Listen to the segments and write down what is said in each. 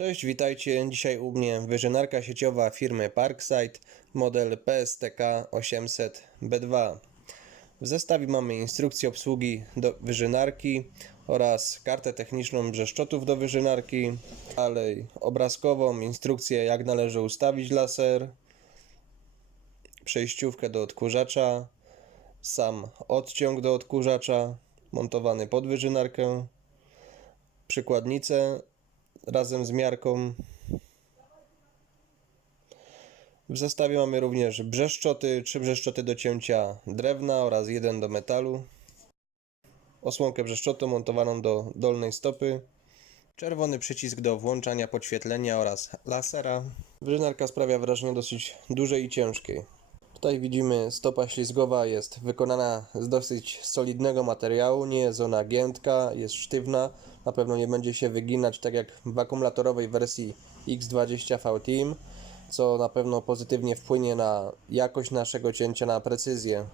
Cześć, witajcie. Dzisiaj u mnie wyżynarka sieciowa firmy Parkside, model PSTK 800B2. W zestawie mamy instrukcję obsługi do wyżynarki oraz kartę techniczną brzeszczotów do wyżynarki, dalej obrazkową instrukcję jak należy ustawić laser, przejściówkę do odkurzacza, sam odciąg do odkurzacza montowany pod wyżynarkę, przykładnicę razem z miarką. W zestawie mamy również brzeszczoty, trzy brzeszczoty do cięcia drewna oraz jeden do metalu. Osłonkę brzeszczotu montowaną do dolnej stopy. Czerwony przycisk do włączania podświetlenia oraz lasera. Wyżynarka sprawia wrażenie dosyć dużej i ciężkiej. Tutaj widzimy stopa ślizgowa jest wykonana z dosyć solidnego materiału, nie jest ona giętka, jest sztywna, na pewno nie będzie się wyginać tak jak w akumulatorowej wersji X20 V-Team, co na pewno pozytywnie wpłynie na jakość naszego cięcia, na precyzję.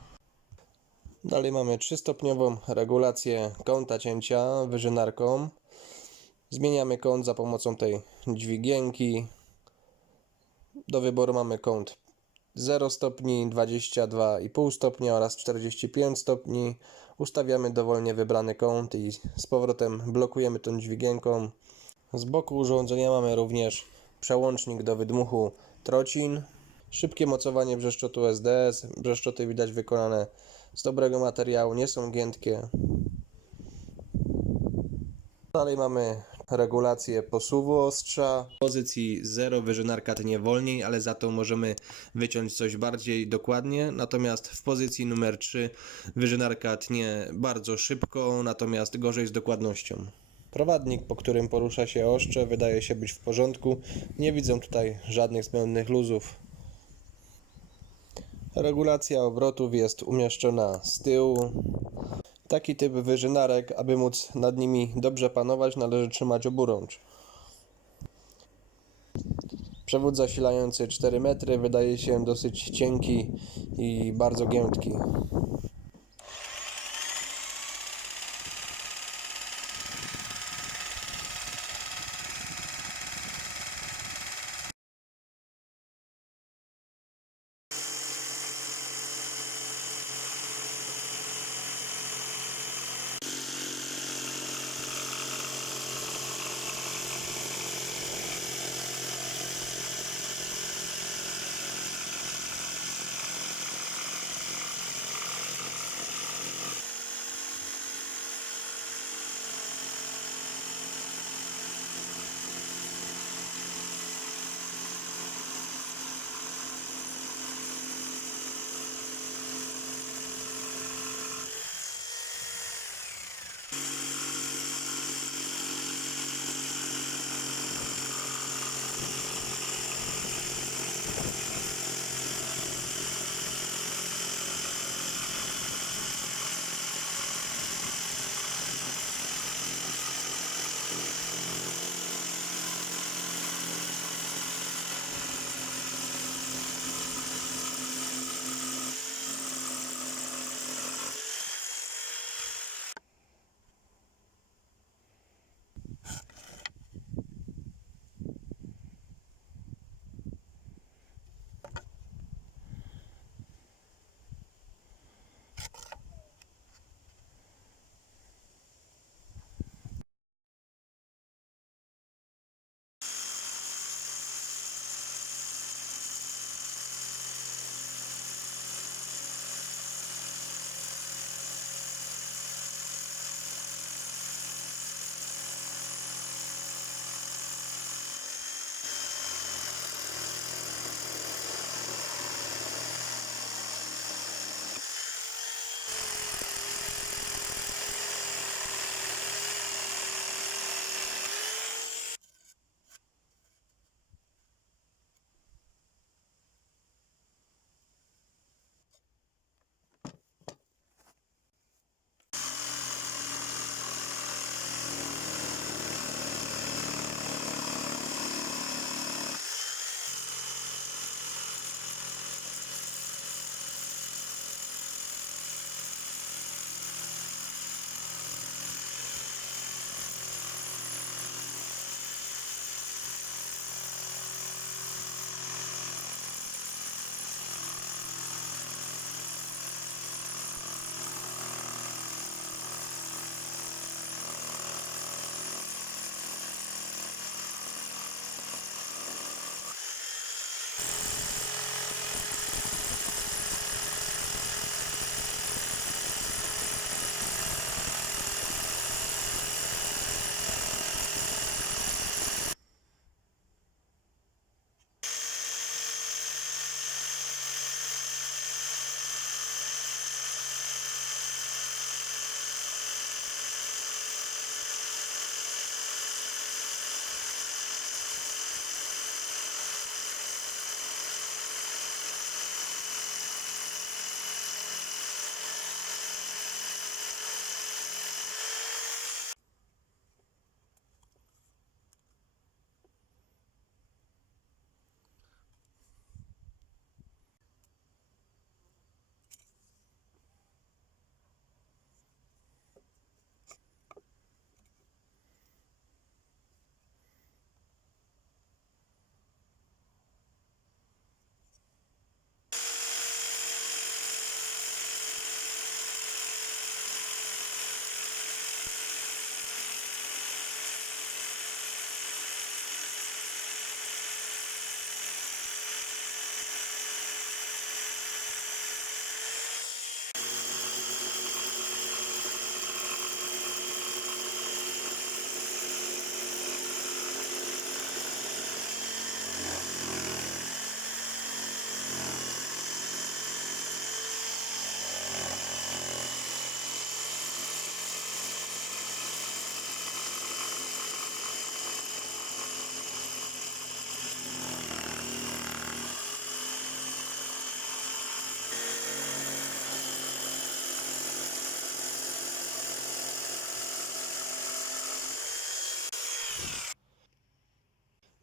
Dalej mamy trzystopniową regulację kąta cięcia wyżynarką. Zmieniamy kąt za pomocą tej dźwigienki. Do wyboru mamy kąt 0 stopni, 22,5 stopnia oraz 45 stopni. Ustawiamy dowolnie wybrany kąt i z powrotem blokujemy tą dźwigienką. Z boku urządzenia mamy również przełącznik do wydmuchu trocin. Szybkie mocowanie brzeszczotu SDS. Brzeszczoty widać wykonane z dobrego materiału, nie są giętkie. Dalej mamy regulację posuwu ostrza. W pozycji 0 wyżynarka tnie wolniej, ale za to możemy wyciąć coś bardziej dokładnie. Natomiast w pozycji numer 3 wyżynarka tnie bardzo szybko, natomiast gorzej z dokładnością. Prowadnik, po którym porusza się ostrze, wydaje się być w porządku. Nie widzę tutaj żadnych zbędnych luzów. Regulacja obrotów jest umieszczona z tyłu. Taki typ wyżynarek, aby móc nad nimi dobrze panować, należy trzymać oburącz. Przewód zasilający 4 metry wydaje się dosyć cienki i bardzo giętki.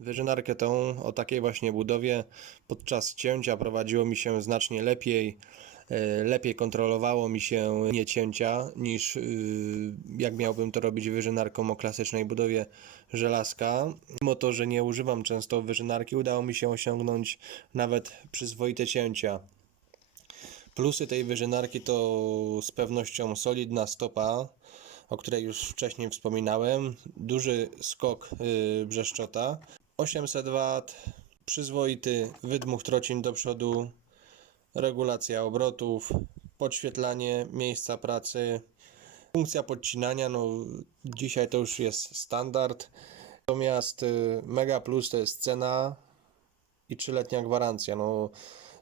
Wyżynarkę tą o takiej właśnie budowie podczas cięcia prowadziło mi się znacznie lepiej. e, Lepiej kontrolowało mi się niecięcia niż y, jak miałbym to robić wyżynarką o klasycznej budowie żelazka. Mimo to, że nie używam często wyżynarki, udało mi się osiągnąć nawet przyzwoite cięcia. Plusy tej wyżynarki to z pewnością solidna stopa, o której już wcześniej wspominałem, duży skok yy, brzeszczota, 800 W, przyzwoity wydmuch trocin do przodu, regulacja obrotów, podświetlanie miejsca pracy, funkcja podcinania, no dzisiaj to już jest standard. Natomiast y, mega plus to jest cena i trzyletnia gwarancja. No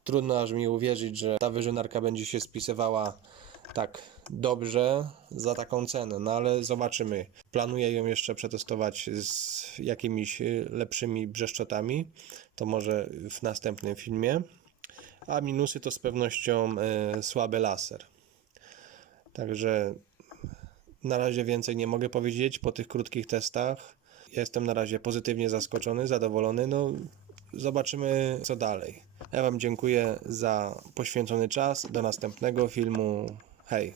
trudno aż mi uwierzyć, że ta wyżynarka będzie się spisywała tak dobrze za taką cenę, no ale zobaczymy. Planuję ją jeszcze przetestować z jakimiś y, lepszymi brzeszczotami, to może w następnym filmie. A minusy to z pewnością y, słaby laser. Także na razie więcej nie mogę powiedzieć po tych krótkich testach. Jestem na razie pozytywnie zaskoczony, zadowolony. No, zobaczymy co dalej. Ja Wam dziękuję za poświęcony czas. Do następnego filmu. Hey,